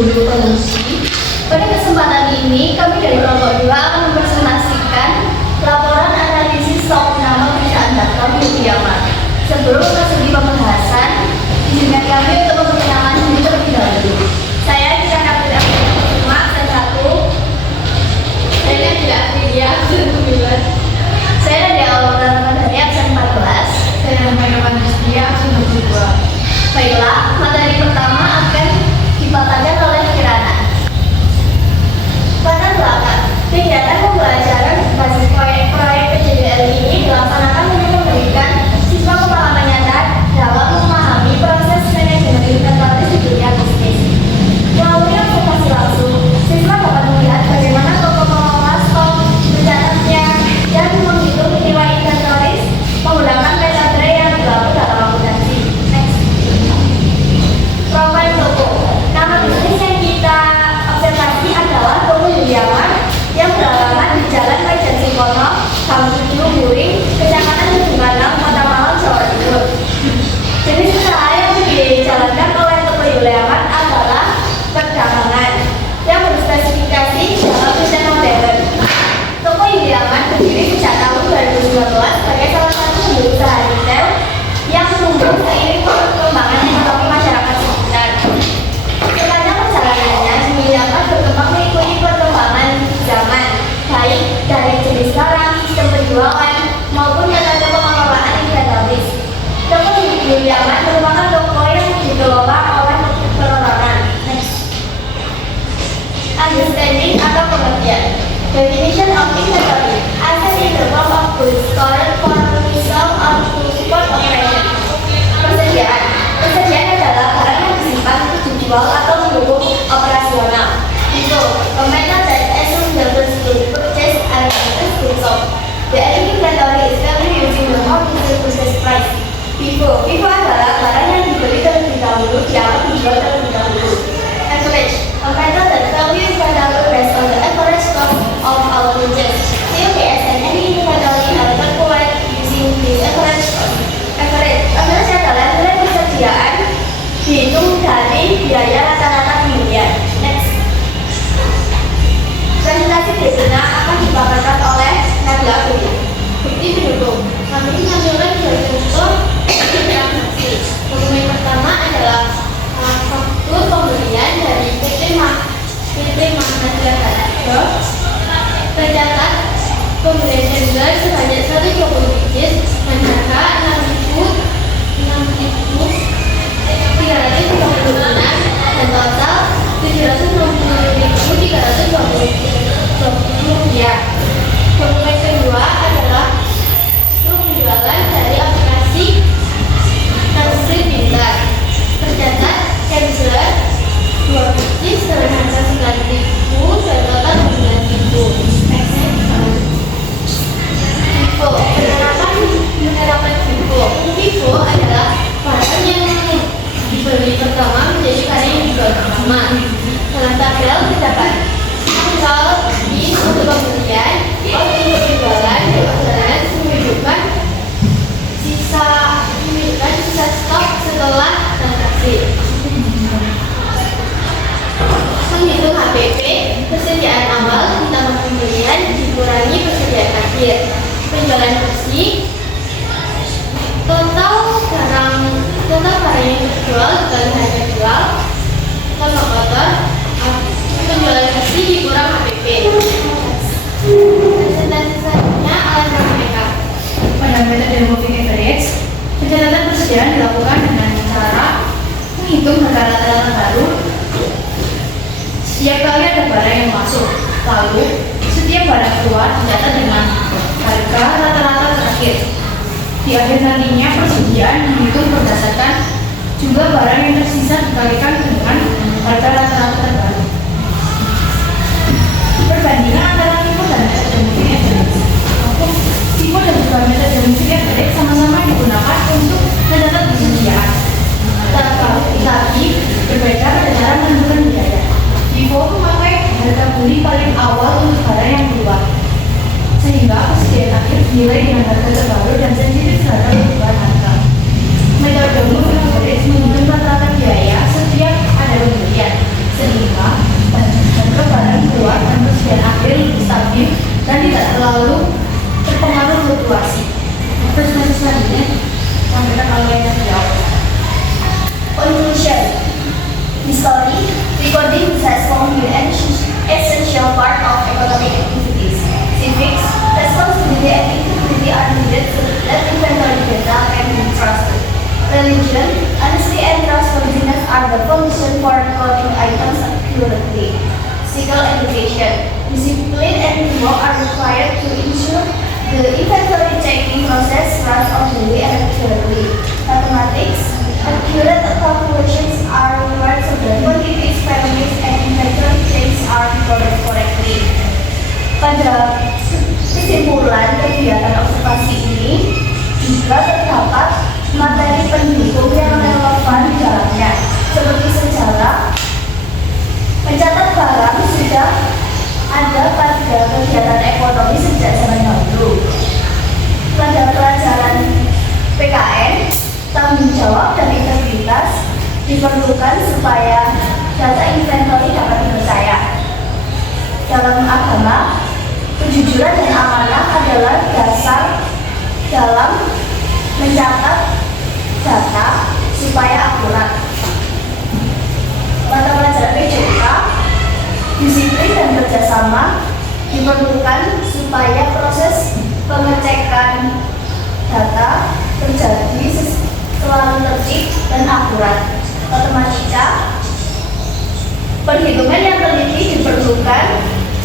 guru pengungsi. Pada kesempatan ini, kami dari kelompok 2 akan mempresentasikan laporan analisis stok nama perusahaan Datang Yogyakarta. Sebelum memasuki pembahasan, izinkan kami untuk memperkenalkan diri terlebih dahulu. Saya Dika Kapita Cuma, absen 1. Saya Nadia Afidia, absen 9. Saya Nadia Alwara dari absen 14. Saya Nadia Pandastia, absen 22. Baiklah, materi pertama akan dipaparkan oleh Kirana. Latar belakang kegiatan pembelajaran berbasis proyek PJDL ini dilaksanakan untuk memberikan siswa pengalaman nyata dalam memahami proses manajemen inventaris di dunia bisnis. Melalui observasi langsung, siswa dapat melihat bagaimana toko mengelola stok, mencatatnya, dan menghitung nilai inventaris menggunakan metode yang dilakukan dalam akuntansi. Next. Profil toko. Nama bisnis yang kita observasi adalah Toko Yogyakarta yang beralamat di Jalan Majen Singkono, Gang 7 Buring, Kecamatan Bendungan, Kota Malang, Jawa Timur. Jenis usaha yang dijalankan oleh Toko Yogyakarta adalah perdagangan yang berspesifikasi dalam desain modern. Toko Yogyakarta berdiri sejak tahun 2019 sebagai salah satu sumber usaha retail yang tumbuh seiring perkembangan ekonomi masyarakat sekitar. Sepanjang perjalanannya, Yogyakarta berkembang mengikuti perkembangan zaman, baik dari jenis barang, sistem penjualan, maupun metode pengelolaan inventaris. Toko Yogyakarta merupakan toko yang dikelola oleh perorangan. Understanding atau pengertian. Definition of inventory: asset in the form of goods stored for resale or to support operation. Persediaan. Persediaan adalah barang yang disimpan untuk dijual atau mendukung operasional. Itu, a method that assumes the goods to be purchased and is sold. The inventory is valued using the wholesale purchase price. FIFO. FIFO adalah barang yang dibeli terlebih dahulu dianggap dijual terlebih dahulu. Average. A method that values inventory based on the average cost of our purchase. COGS and any inventory are calculated using the average cost. Average. Average adalah nilai persediaan dihitung dari biaya rata-rata kemudian. Next. Presentasi berikutnya akan dipaparkan oleh Nadia Afidia. Bukti pendukung. Kami menampilkan dua contoh transaksi. Dokumen pertama adalah faktur pembelian dari PT Mahasiswa Harjo. Tercatat pembelian tender sebanyak 120 biji dengan harga 6.356 dan total 760.320 rupiah. Dokumen kedua adalah truk penjualan dari aplikasi Translate Pintar. Tercatat Kensler 2 biji dengan harga 9.000 dan total 9.000. Penerapan FIFO. FIFO adalah barang yang dibeli pertama menjadi barang yang dijual pertama. Dalam tabel terdapat tanggal bis untuk pembelian, untuk penjualan, dan menunjukkan sisa stok setelah transaksi. Menghitung HPP, persediaan awal ditambah pembelian dikurangi persediaan akhir. Penjualan bersih, total barang yang terjual dikali harga jual, kosong kotor, penjualan bersih dikurang HPP. Presentasi selanjutnya alasan mereka. Pada metode moving average, pencatatan persediaan dilakukan dengan cara menghitung harga rata-rata baru setiap kali ada barang yang masuk, lalu setiap barang keluar dicatat dengan harga rata-rata terakhir. Di akhir nantinya persediaan dihitung berdasarkan jumlah barang yang tersisa dikalikan dengan harga rata-rata terbaru. Perbandingan antara FIFO dan metode moving average. FIFO dan metode moving average sama-sama digunakan untuk mencatat persediaan, tapi berbeda pada cara menentukan biaya. FIFO memakai harga beli paling awal untuk barang yang keluar, sehingga persediaan akhir dinilai dengan harga terbaru dan sensitif terhadap perubahan harga. Metode moving average menghitung rata-rata biaya setiap calculations are required so that quantities, parameters, and inventory claims are recorded correctly. Pada kesimpulan kegiatan observasi ini juga terdapat materi pendukung yang relevan di dalamnya, seperti sejarah. Mencatat barang sudah ada pada kegiatan ekonomi sejak zaman dahulu. Pada pelajaran PKN, tanggung jawab dan integritas diperlukan supaya data inventory dapat dipercaya. Dalam agama, kejujuran dan amanah adalah dasar dalam mencatat data supaya akurat. Mata pelajaran PJK, disiplin dan kerjasama diperlukan supaya proses pengecekan data terjadi selalu tertib dan akurat. Matematika, perhitungan yang teliti diperlukan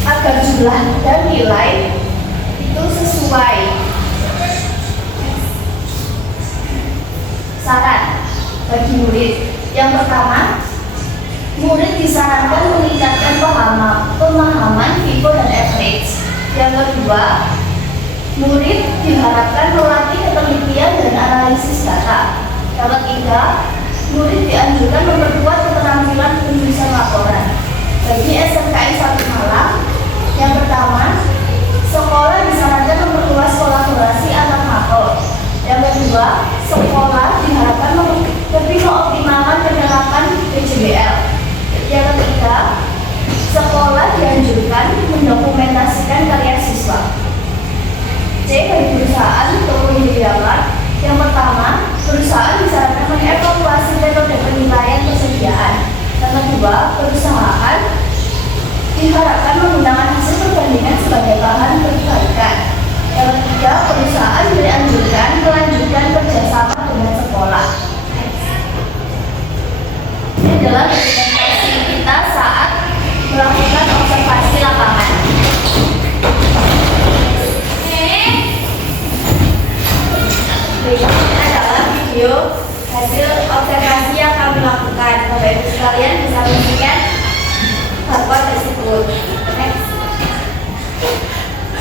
agar jumlah dan nilai itu sesuai. Saran bagi murid. Yang pertama, murid disarankan meningkatkan pemahaman FIFO dan average. Yang kedua, murid diharapkan melatih ketelitian dan analisis data. Yang ketiga, murid dianjurkan memperkuat keterampilan penulisan laporan. Bagi SMKI 1 Malang, yang pertama, sekolah disarankan memperluas kolaborasi antar makro. Yang kedua, sekolah diharapkan lebih mengoptimalkan penerapan PJBL. Yang ketiga, sekolah dianjurkan mendokumentasikan karya siswa. C. Bagi perusahaan toko Indomaret, yang pertama, perusahaan disarankan mengevaluasi metode penilaian persediaan. Yang kedua, perusahaan diharapkan menggunakan hasil perbandingan sebagai bahan perbaikan. Yang ketiga, perusahaan dianjurkan melanjutkan kerjasama dengan sekolah. Ini adalah dokumentasi kita saat melakukan observasi lapangan. Berikut adalah video hasil observasi yang kami lakukan. Bapak Ibu sekalian bisa menyaksikan hafal tersebut. Next.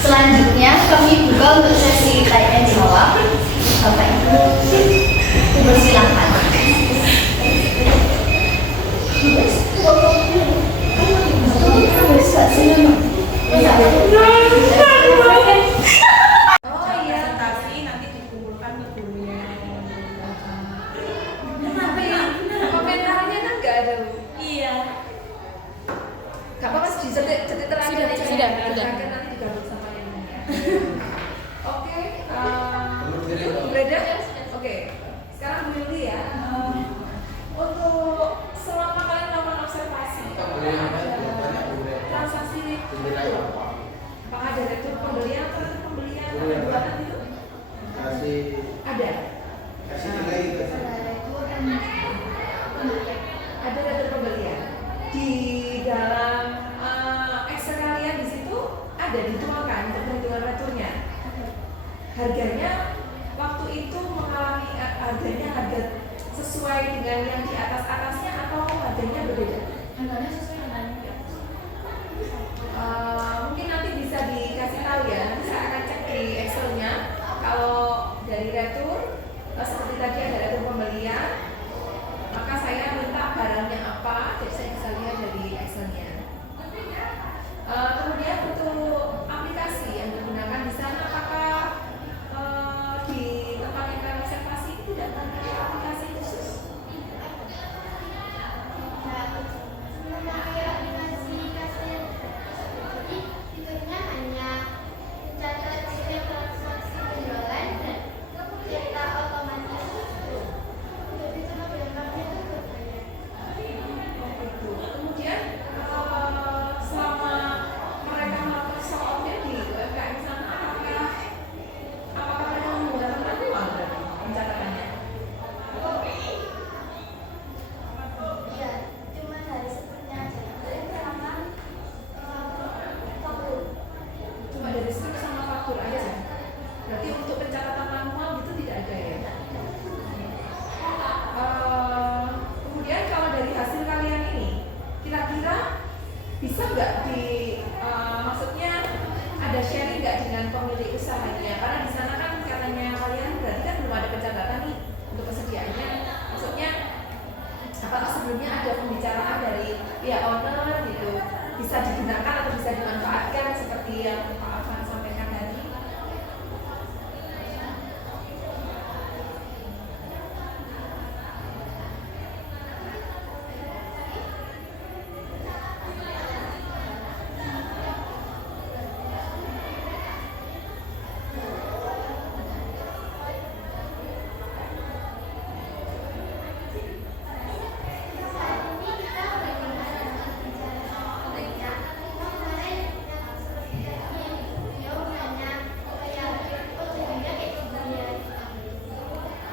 Selanjutnya kami buka untuk sesi tanya jawab. Bapak Ibu dipersilakan. Presentasi nanti dikumpulkan ke gurunya. Kenapa ya? Komentarnya kan nggak ada. Iya. Gak apa-apa dicetit terakhir aja. Sudah. Nanti digabung sama yang lainnya. Oke. Bu Breda? Oke. Sekarang Bu Yuli ya. Untuk selama kalian melakukan observasi, transaksi itu, apakah ada retur pembelian atau retur pembelian atau jualan itu? Ada. Ada retur pembelian di dalam Excel kalian di situ ada dituangkan untuk perhitungan returnya. Harganya waktu itu mengalami harganya harga sesuai dengan yang di atasnya atau harganya berbeda? Harganya sesuai dengan Mungkin nanti bisa dikasih tahu ya. Nanti saya akan cek di Excelnya. Kalau dari retur seperti tadi ada retur pembelian, maka saya minta barangnya apa, jadi saya bisa lihat dari Excelnya. Kemudian untuk aplikasi yang digunakan di sana, apakah di tempat yang kalian observasi itu tidak memiliki aplikasi khusus? bisa nggak maksudnya ada sharing nggak dengan pemilik usahanya, karena di sana kan katanya kalian berarti kan belum ada pencatatan nih untuk kesediaannya, maksudnya apakah sebelumnya ada pembicaraan dari pihak owner gitu, bisa digunakan atau bisa dimanfaatkan seperti yang Pak Afan sampaikan tadi? Saat ini kita bagaimana dengan bicara soal pemerintah. Kemarin beliau nanya kayak oh jadinya kayak gini ya.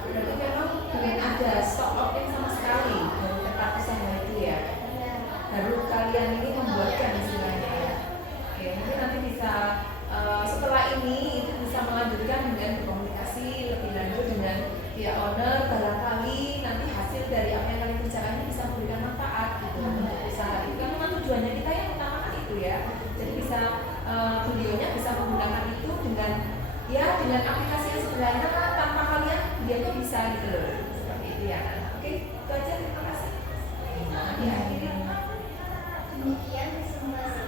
Berarti memang belum ada stock option sama sekali dari tempat usaha itu ya, baru kalian ini membuatkan istilahnya ya. Oke, mungkin nanti bisa setelah ini itu bisa melanjutkan dengan berkomunikasi lebih lanjut dengan pihak owner, barangkali nanti hasil dari apa yang kalian bicarakan ini bisa memberikan manfaat gitu untuk usaha itu, kan memang tujuannya kita yang utama kan itu ya, jadi bisa beliaunya bisa menggunakan itu dengan ya dengan aplikasi yang sederhana tanpa kalian dia tuh bisa gitu loh, seperti itu ya. Oke, itu aja, terima kasih. Diakhiri. Demikian presentasi